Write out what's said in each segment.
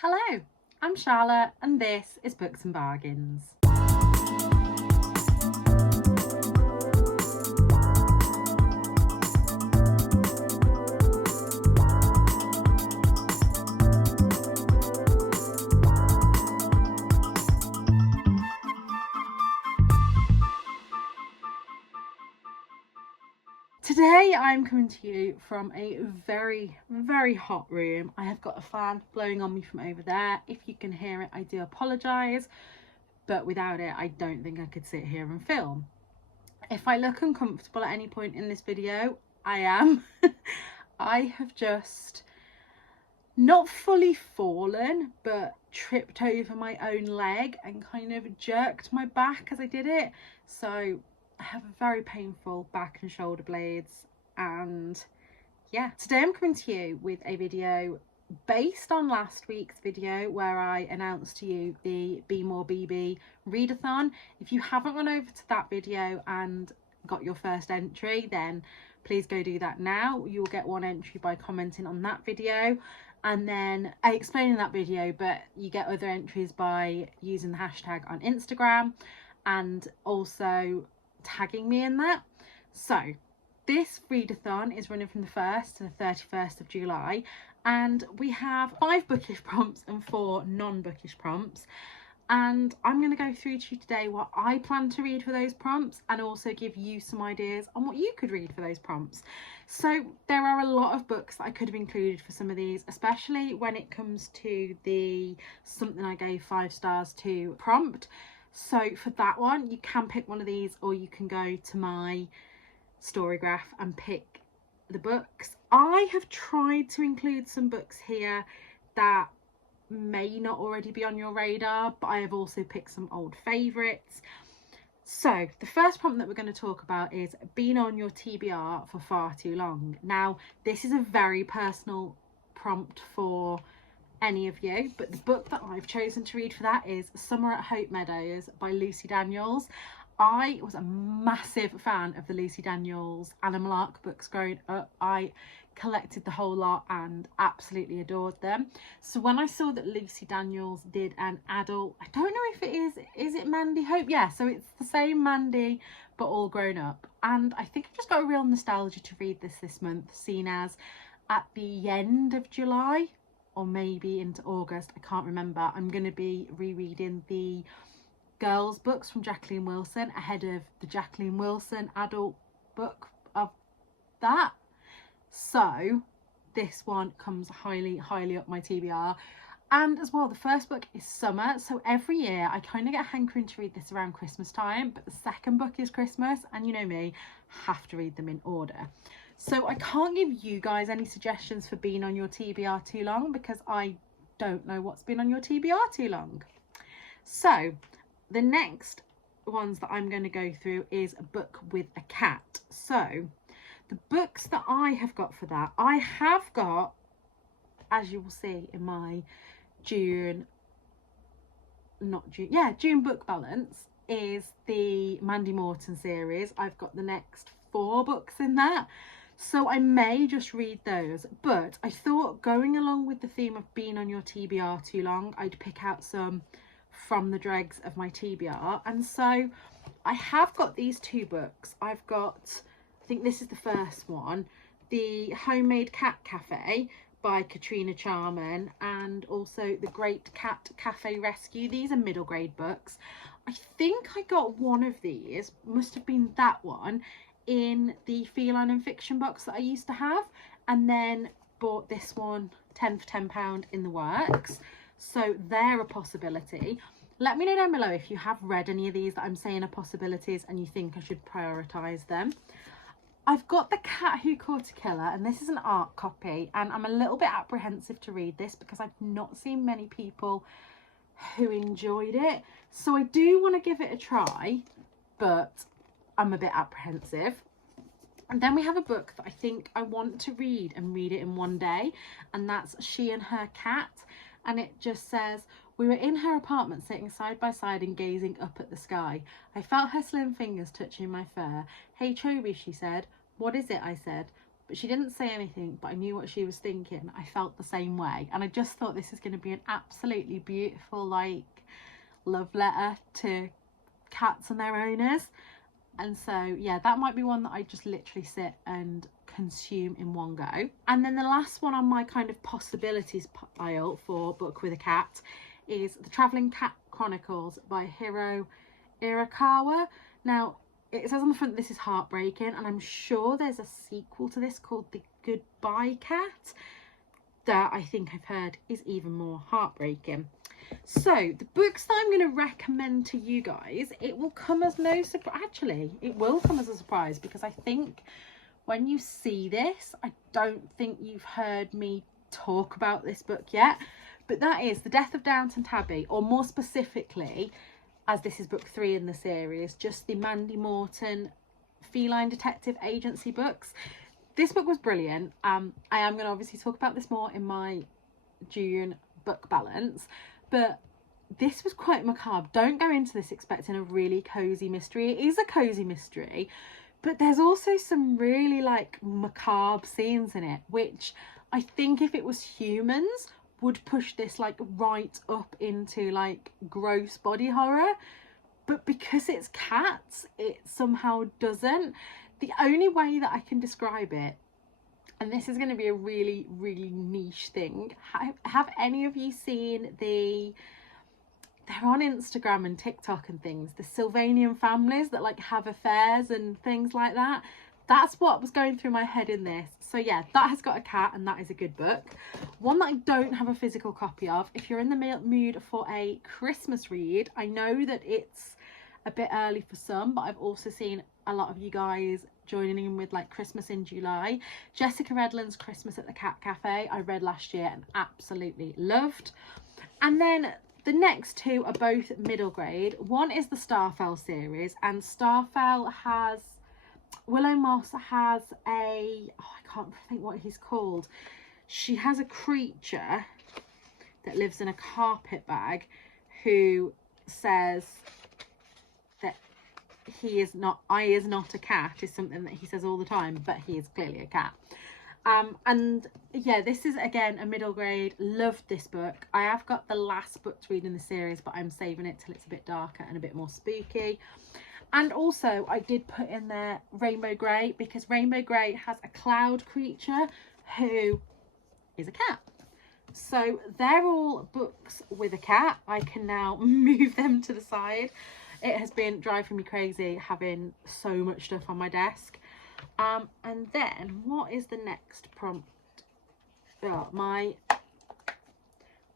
Hello, I'm Charlotte and this is Books and Bargains. Today I'm coming to you from a very hot room. I have got a fan blowing on me from over there. If you can hear it, I do apologise, but without it I don't think I could sit here and film. If I look uncomfortable at any point in this video, I am. I have just not fully fallen, but tripped over my own leg and kind of jerked my back as I did it. So I have a very painful back and shoulder blades, and yeah, today I'm coming to you with a video based on last week's video where I announced to you the Be More BB readathon. If you haven't gone over to that video and got your first entry, then please go do that now. You'll get one entry by commenting on that video, and then I explain in that video, but you get other entries by using the hashtag on Instagram and also tagging me in that. So this readathon is running from the 1st to the 31st of July, and we have 5 bookish prompts and 4 non-bookish prompts, and I'm going to go through to you today what I plan to read for those prompts and also give you some ideas on what you could read for those prompts. So there are a lot of books that I could have included for some of these, especially when it comes to the something I gave 5 stars to prompt. So for that one, you can pick one of these, or you can go to my Storygraph and pick the books. I have tried to include some books here that may not already be on your radar, but I have also picked some old favourites. So the first prompt that we're going to talk about is been on your TBR for far too long. Now this is a very personal prompt for any of you, but the book that I've chosen to read for that is Summer at Hope Meadows by Lucy Daniels. I was a massive fan of the Lucy Daniels Animal Arc books growing up. I collected the whole lot and absolutely adored them. So when I saw that Lucy Daniels did an adult, I don't know if it is it Mandy Hope? Yeah, so it's the same Mandy but all grown up, and I think I've just got a real nostalgia to read this month, seeing as at the end of July or maybe into August, I can't remember, I'm going to be rereading the girls books from Jacqueline Wilson ahead of the Jacqueline Wilson adult book of that. So this one comes highly up my TBR. And as well, the first book is Summer, so every year I kind of get hankering to read this around Christmas time, but the second book is Christmas, and you know me, have to read them in order. So I can't give you guys any suggestions for being on your TBR too long, because I don't know what's been on your TBR too long. So the next ones that I'm going to go through is a book with a cat. So the books that I have got for that, I have got, as you will see in my June book balance, is the Mandy Morton series. I've got the next 4 books in that, so I may just read those, but I thought going along with the theme of being on your TBR too long, I'd pick out some from the dregs of my TBR. And so I have got these 2 books. I've got, I think this is the first one, The Homemade Cat Cafe by Katrina Charman, and also The Great Cat Cafe Rescue. These are middle grade books. I think I got one of these, must have been that one, in the feline and fiction box that I used to have, and then bought this one 10 for £10 in the works. So they're a possibility. Let me know down below if you have read any of these that I'm saying are possibilities and you think I should prioritise them. I've got The Cat Who Caught a Killer, and this is an art copy, and I'm a little bit apprehensive to read this because I've not seen many people who enjoyed it. So I do want to give it a try, but I'm a bit apprehensive. And then we have a book that I think I want to read and read it in one day, and that's She and Her Cat. And it just says, we were in her apartment sitting side by side and gazing up at the sky. I felt her slim fingers touching my fur. Hey Toby, she said. What is it? I said. but she didn't say anything, but I knew what she was thinking. I felt the same way, and I just thought this is going to be an absolutely beautiful, like, love letter to cats and their owners. And so yeah, that might be one that I just literally sit and consume in one go. And then the last one on my kind of possibilities pile for book with a cat is The Travelling Cat Chronicles by Hiro Irakawa. Now, it says on the front this is heartbreaking, and I'm sure there's a sequel to this called The Goodbye Cat that I think I've heard is even more heartbreaking. So the books that I'm going to recommend to you guys, it will come as no surprise. Actually, it will come as a surprise, because I think when you see this, I don't think you've heard me talk about this book yet, but that is The Death of Downton Abbey, or more specifically, as this is book 3 in the series, just the Mandy Morton Feline Detective Agency books. This book was brilliant. I am going to obviously talk about this more in my June book balance, but this was quite macabre. Don't go into this expecting a really cozy mystery. It is a cozy mystery, but there's also some really like macabre scenes in it, which I think if it was humans would push this like right up into like gross body horror, but because it's cats, it somehow doesn't. The only way that I can describe it, and this is going to be a really, really niche thing. Have any of you seen they're on Instagram and TikTok and things, the Sylvanian families that like have affairs and things like that? That's what was going through my head in this. So yeah, that has got a cat, and that is a good book. One that I don't have a physical copy of, if you're in the mood for a Christmas read, I know that it's a bit early for some, but I've also seen a lot of you guys joining in with like Christmas in July. Jessica Redland's Christmas at the Cat Cafe I read last year and absolutely loved. And then the next two are both middle grade. One is the Starfell series, and Starfell has, Willow Moss has a, I can't think what he's called. She has a creature that lives in a carpet bag who says that he is not, I is not a cat, is something that he says all the time, but he is clearly a cat. And yeah, this is again a middle grade. Loved this book. I have got the last book to read in the series, but I'm saving it till it's a bit darker and a bit more spooky. And also I did put in there Rainbow Grey, because Rainbow Grey has a cloud creature who is a cat. So they're all books with a cat. I can now move them to the side. It has been driving me crazy having so much stuff on my desk. And then what is the next prompt? Oh, my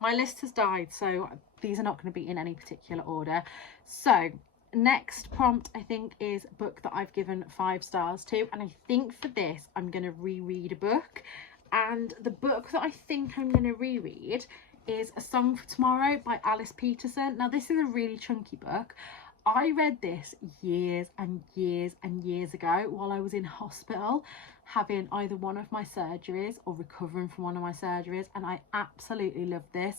list has died, so these are not going to be in any particular order. So next prompt I think is a book that I've given 5 stars to, and I think for this I'm going to reread a book. And the book that I think I'm going to reread is A Song for Tomorrow by Alice Peterson. Now this is a really chunky book. I read this years and years and years ago while I was in hospital having either one of my surgeries or recovering from one of my surgeries, and I absolutely loved this.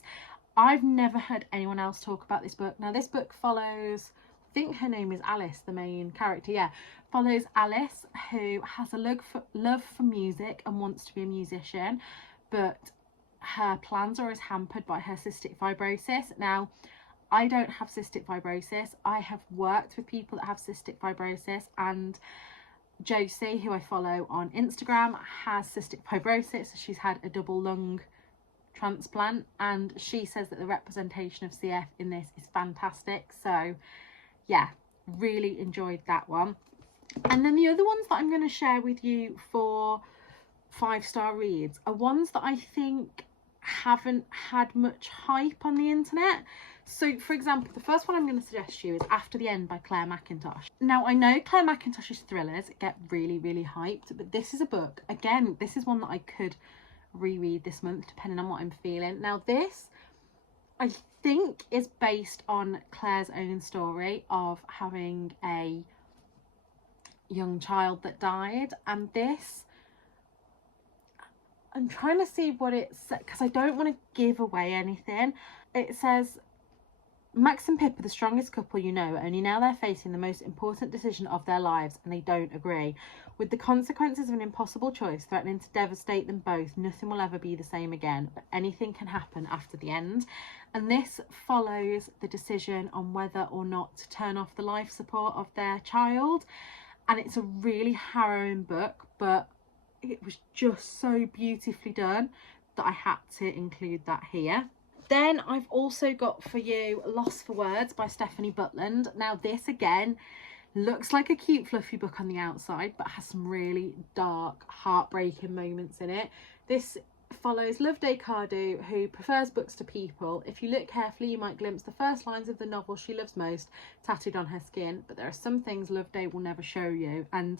I've never heard anyone else talk about this book. Now this book follows, I think her name is Alice, the main character, yeah, follows Alice, who has a love for music and wants to be a musician, but her plans are always hampered by her cystic fibrosis. Now I don't have cystic fibrosis. I have worked with people that have cystic fibrosis, and Josie, who I follow on Instagram, has cystic fibrosis. She's had a double lung transplant, and she says that the representation of CF in this is fantastic. So yeah, really enjoyed that one. And then the other ones that I'm going to share with you for 5-star reads are ones that I think haven't had much hype on the internet. So for example, the first one I'm going to suggest you is After the End by Claire Mackintosh. Now I know Claire Mackintosh's thrillers get really, really hyped, but this is a book, again, this is one that I could reread this month depending on what I'm feeling. Now this, I think, is based on Claire's own story of having a young child that died, and this, I'm trying to see what it says because I don't want to give away anything. It says, Max and Pip are the strongest couple you know, only now they're facing the most important decision of their lives and they don't agree. With the consequences of an impossible choice threatening to devastate them both, nothing will ever be the same again, but anything can happen after the end. And this follows the decision on whether or not to turn off the life support of their child. And it's a really harrowing book, but it was just so beautifully done that I had to include that here. Then I've also got for you Lost for Words by Stephanie Butland. Now this again looks like a cute fluffy book on the outside, but has some really dark, heartbreaking moments in it. This follows Loveday Cardew, who prefers books to people. If you look carefully, you might glimpse the first lines of the novel she loves most tattooed on her skin, but there are some things Loveday will never show you. And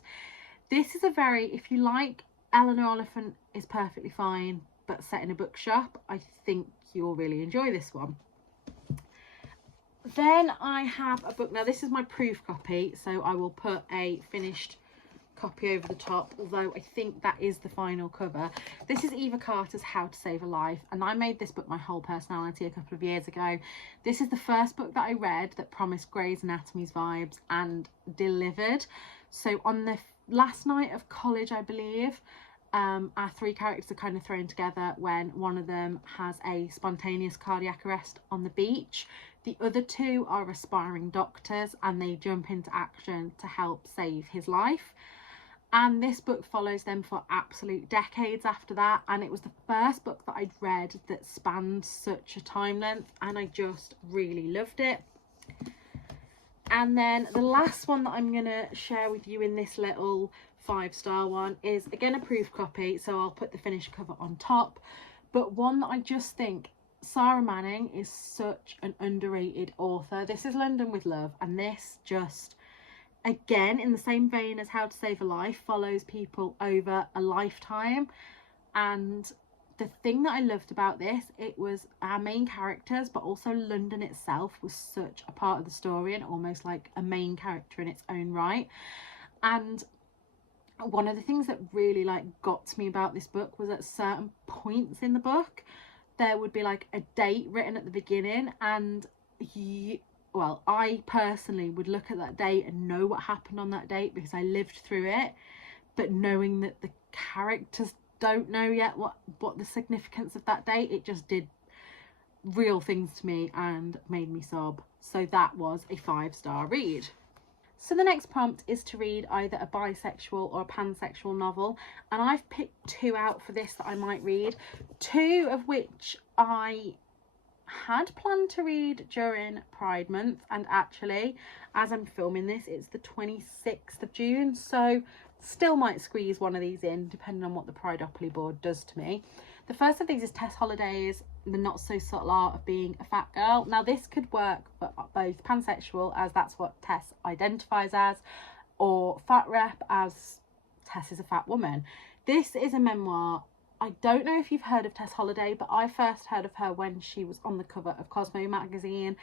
this is a very, if you like Eleanor Oliphant is Perfectly Fine, but set in a bookshop, I think you'll really enjoy this one. Then I have a book. Now this is my proof copy, so I will put a finished copy over the top, although I think that is the final cover. This is Eva Carter's How to Save a Life, and I made this book my whole personality a couple of years ago. This is the first book that I read that promised Grey's Anatomy's vibes and delivered. So on the last night of college, I believe, our three characters are kind of thrown together when one of them has a spontaneous cardiac arrest on the beach. The other two are aspiring doctors and they jump into action to help save his life. And this book follows them for absolute decades after that. And it was the first book that I'd read that spanned such a time length, and I just really loved it. And then the last one that I'm going to share with you in this little 5-star one is again a proof copy, so I'll put the finished cover on top, but one that I just think Sarah Manning is such an underrated author. This is London with Love, and this just, again in the same vein as How to Save a Life, follows people over a lifetime. And the thing that I loved about this, it was our main characters, but also London itself was such a part of the story and almost like a main character in its own right. And one of the things that really like got to me about this book was at certain points in the book there would be like a date written at the beginning, and I personally would look at that date and know what happened on that date because I lived through it, but knowing that the characters don't know yet what the significance of that date, it just did real things to me and made me sob. So that was a 5-star read. So the next prompt is to read either a bisexual or a pansexual novel, and I've picked 2 out for this that I might read, 2 of which I had planned to read during Pride Month, and actually as I'm filming this it's the 26th of June, so still might squeeze one of these in depending on what the Prideopoly board does to me. The first of these is Tess Holliday's The Not So Subtle Art of Being a Fat Girl. Now this could work for both pansexual, as that's what Tess identifies as, or fat rep, as Tess is a fat woman. This is a memoir. I don't know if you've heard of Tess Holliday, but I first heard of her when she was on the cover of Cosmo magazine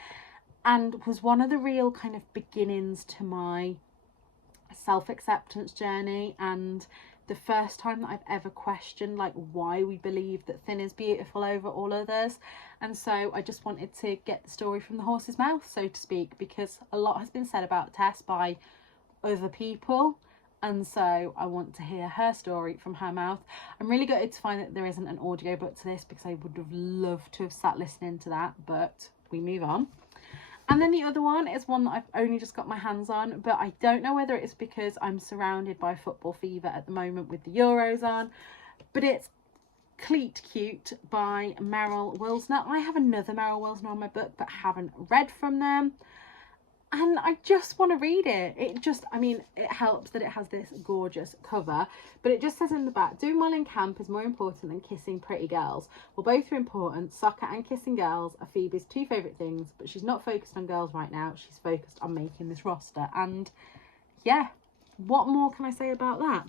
and was one of the real kind of beginnings to my self-acceptance journey, and the first time that I've ever questioned like why we believe that thin is beautiful over all others. And so I just wanted to get the story from the horse's mouth, so to speak, because a lot has been said about Tess by other people, and so I want to hear her story from her mouth. I'm really gutted to find that there isn't an audiobook to this because I would have loved to have sat listening to that, but we move on. And then the other one is one that I've only just got my hands on, but I don't know whether it's because I'm surrounded by football fever at the moment with the Euros on, but it's Cleat Cute by Meryl Wilsner. I have another Meryl Wilsner on my book but haven't read from them, and I just want to read it. It helps that it has this gorgeous cover, but it just says in the back, doing well in camp is more important than kissing pretty girls. Well, both are important. Soccer and kissing girls are Phoebe's 2 favourite things, but she's not focused on girls right now. She's focused on making this roster. And yeah, what more can I say about that?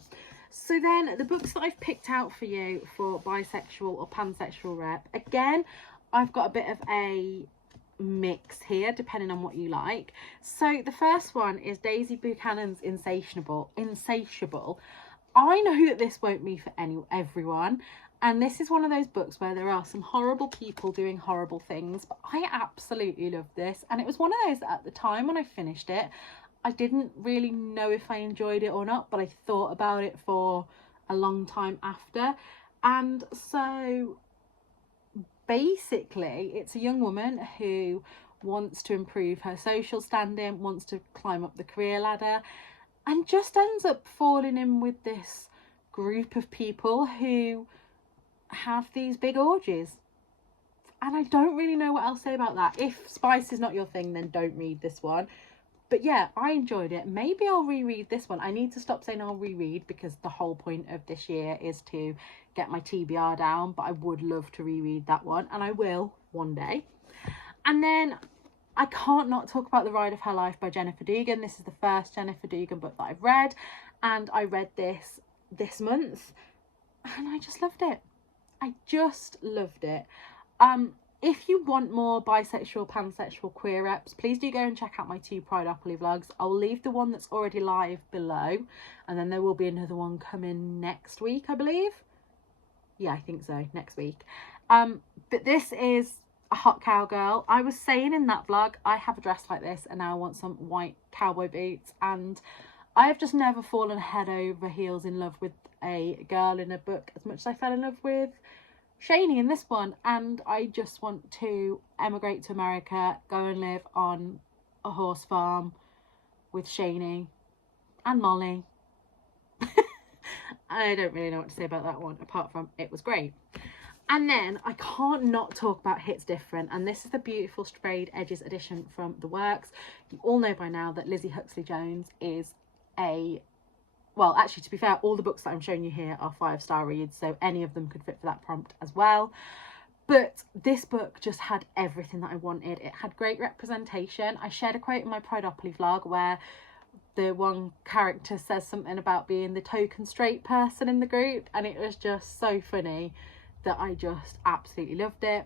So then the books that I've picked out for you for bisexual or pansexual rep, again, I've got a bit of a mix here depending on what you like. So the first one is Daisy Buchanan's Insatiable. I know that this won't be for everyone, And this is one of those books where there are some horrible people doing horrible things, but I absolutely love this. And it was one of those that at the time when I finished it, I didn't really know if I enjoyed it or not, but I thought about it for a long time after. And so basically, it's a young woman who wants to improve her social standing, wants to climb up the career ladder, and just ends up falling in with this group of people who have these big orgies. And I don't really know what else to say about that. If spice is not your thing, then don't read this one. But yeah, I enjoyed it. Maybe I'll reread this one. I need to stop saying I'll reread, because the whole point of this year is to get my TBR down. But I would love to reread that one, and I will one day. And then I can't not talk about The Ride of Her Life by Jennifer Dugan. This is the first Jennifer Dugan book that I've read, and I read this month, and I just loved it. I just loved it. If you want more bisexual, pansexual, queer reps, please do go and check out my 2 Prideopoly vlogs. I'll leave the one that's already live below, and then there will be another one coming next week, I believe. Yeah, I think so, next week. But this is a hot cowgirl. I was saying in that vlog, I have a dress like this and now I want some white cowboy boots, and I have just never fallen head over heels in love with a girl in a book as much as I fell in love with Shani in this one. And I just want to emigrate to America, go and live on a horse farm with Shani and Molly. I don't really know what to say about that one, apart from it was great. And then I can't not talk about Hits Different, and this is the beautiful Sprayed Edges edition from The Works. You all know by now that Lizzie Huxley-Jones is well, actually, to be fair, all the books that I'm showing you here are 5-star reads, so any of them could fit for that prompt as well. But this book just had everything that I wanted. It had great representation. I shared a quote in my Prideopoly vlog where the one character says something about being the token straight person in the group, and it was just so funny that I just absolutely loved it.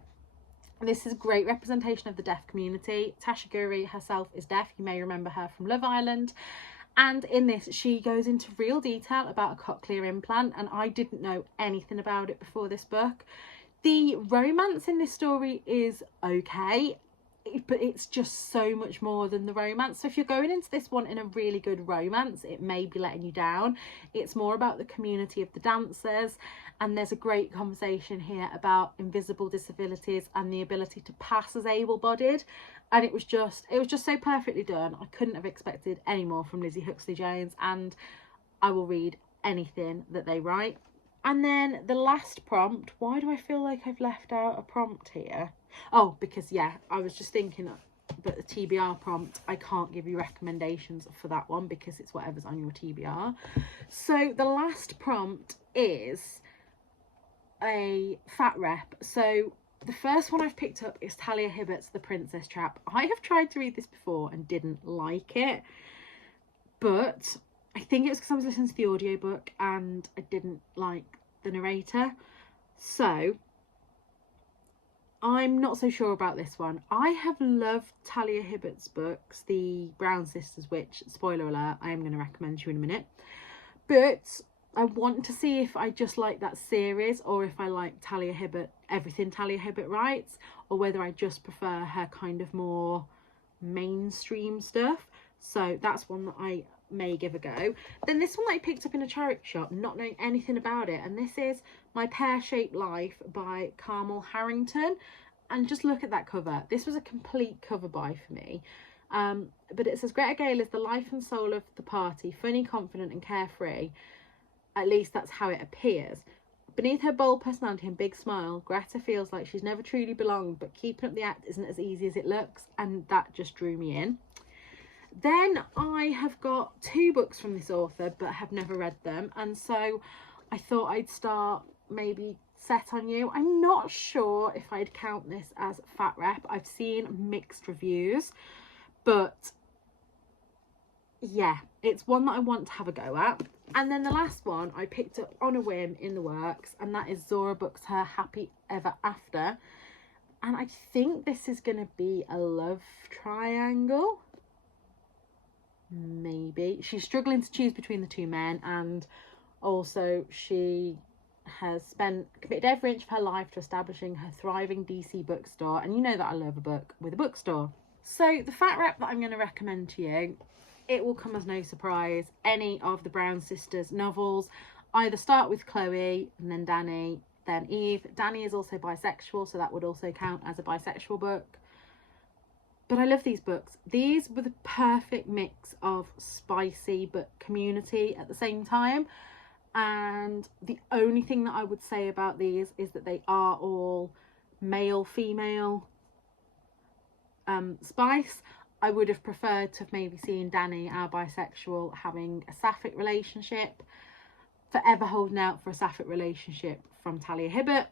This is great representation of the deaf community. Tasha Guri herself is deaf. You may remember her from Love Island. And in this, she goes into real detail about a cochlear implant, and I didn't know anything about it before this book. The romance in this story is okay, but it's just so much more than the romance. So if you're going into this one in a really good romance, it may be letting you down. It's more about the community of the dancers, and there's a great conversation here about invisible disabilities and the ability to pass as able-bodied. And it was just so perfectly done. I couldn't have expected any more from Lizzie Huxley-Jones, and I will read anything that they write. And then the last prompt, why do I feel like I've left out a prompt here? Oh, because yeah, I was just thinking that the TBR prompt, I can't give you recommendations for that one because it's whatever's on your TBR. So the last prompt is a fat rep. So the first one I've picked up is Talia Hibbert's The Princess Trap. I have tried to read this before and didn't like it, but I think it was because I was listening to the audiobook and I didn't like the narrator. So I'm not so sure about this one. I have loved Talia Hibbert's books, the Brown Sisters, which, spoiler alert, I am going to recommend to you in a minute. But I want to see if I just like that series, or if I like Talia Hibbert, everything Talia Hibbert writes, or whether I just prefer her kind of more mainstream stuff. So that's one that I may give a go. Then this one that I picked up in a charity shop, not knowing anything about it, and this is My Pear-Shaped Life by Carmel Harrington. And just look at that cover. This was a complete cover buy for me. But it says, Greta Gale is the life and soul of the party, funny, confident and carefree. At least that's how it appears. Beneath her bold personality and big smile, Greta feels like she's never truly belonged, but keeping up the act isn't as easy as it looks, and that just drew me in. Then I have got 2 books from this author, but have never read them, and so I thought I'd start maybe Set on You. I'm not sure if I'd count this as fat rep. I've seen mixed reviews, but yeah, it's one that I want to have a go at. And then the last one I picked up on a whim in The Works, and that is Zora Books' Her Happy Ever After. And I think this is going to be a love triangle. Maybe. She's struggling to choose between the 2 men, and also she has committed every inch of her life to establishing her thriving DC bookstore. And you know that I love a book with a bookstore. So the fat rep that I'm going to recommend to you, it will come as no surprise. Any of the Brown sisters novels either start with Chloe and then Danny, then Eve. Danny is also bisexual, so that would also count as a bisexual book. But I love these books. These were the perfect mix of spicy but community at the same time. And the only thing that I would say about these is that they are all male female spice. I would have preferred to have maybe seen Danny, our bisexual, having a sapphic relationship. Forever holding out for a sapphic relationship from Talia Hibbert.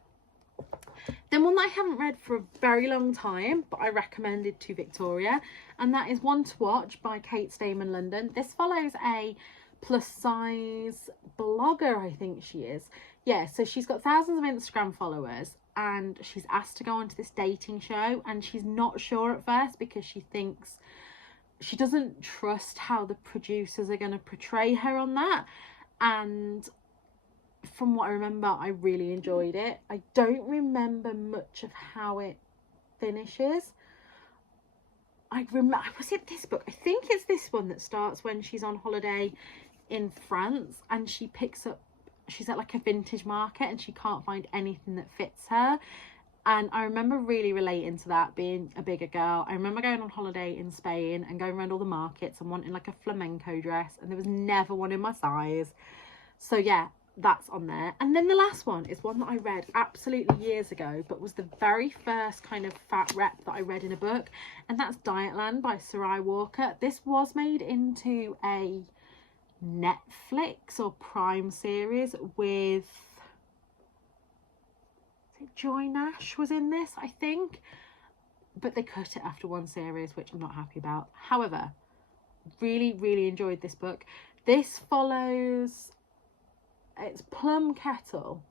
Then one that I haven't read for a very long time, but I recommended to Victoria, and that is One to Watch by Kate Stayman London. This follows a plus size blogger, I think she is. Yeah, so she's got thousands of Instagram followers, and she's asked to go onto this dating show, and she's not sure at first because she thinks she doesn't trust how the producers are going to portray her on that. And from what I remember, I really enjoyed it. I don't remember much of how it finishes. Was it this book? I think it's this one that starts when she's on holiday in France and she's at like a vintage market and she can't find anything that fits her. And I remember really relating to that, being a bigger girl. I remember going on holiday in Spain and going around all the markets and wanting like a flamenco dress, and there was never one in my size. So yeah, that's on there. And then the last one is one that I read absolutely years ago, but was the very first kind of fat rep that I read in a book, and that's Dietland by Sarai Walker. This was made into a Netflix or Prime series with, Joy Nash was in this, I think, but they cut it after one series, which I'm not happy about. However, really enjoyed this book. This follows, it's Plum Kettle.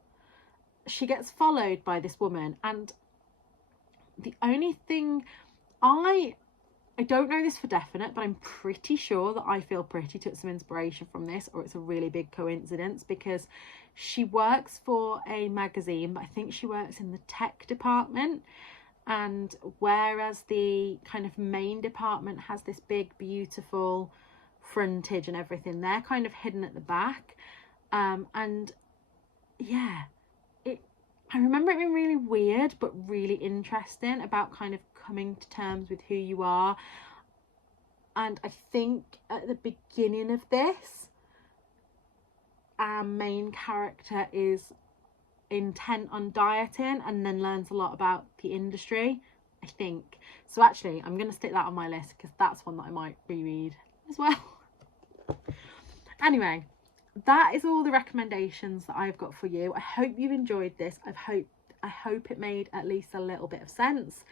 She gets followed by this woman, and the only thing, I don't know this for definite, but I'm pretty sure that I Feel Pretty took some inspiration from this, or it's a really big coincidence, because she works for a magazine, but I think she works in the tech department, and whereas the kind of main department has this big beautiful frontage and everything, they're kind of hidden at the back. And yeah, I remember it being really weird but really interesting about kind of coming to terms with who you are. And I think at the beginning of this, our main character is intent on dieting and then learns a lot about the industry, I think. So actually, I'm going to stick that on my list because that's one that I might reread as well. Anyway, that is all the recommendations that I've got for you. I hope you've enjoyed this. I hope it made at least a little bit of sense.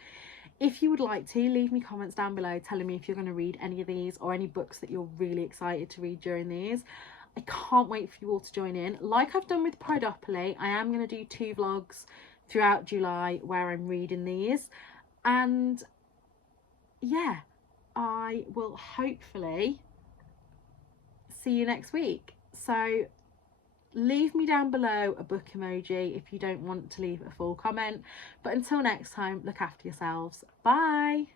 If you would like to, leave me comments down below telling me if you're going to read any of these or any books that you're really excited to read during these. I can't wait for you all to join in. Like I've done with Pridopoly, I am going to do 2 vlogs throughout July where I'm reading these. And yeah, I will hopefully see you next week. So leave me down below a book emoji if you don't want to leave a full comment. But until next time, look after yourselves. Bye.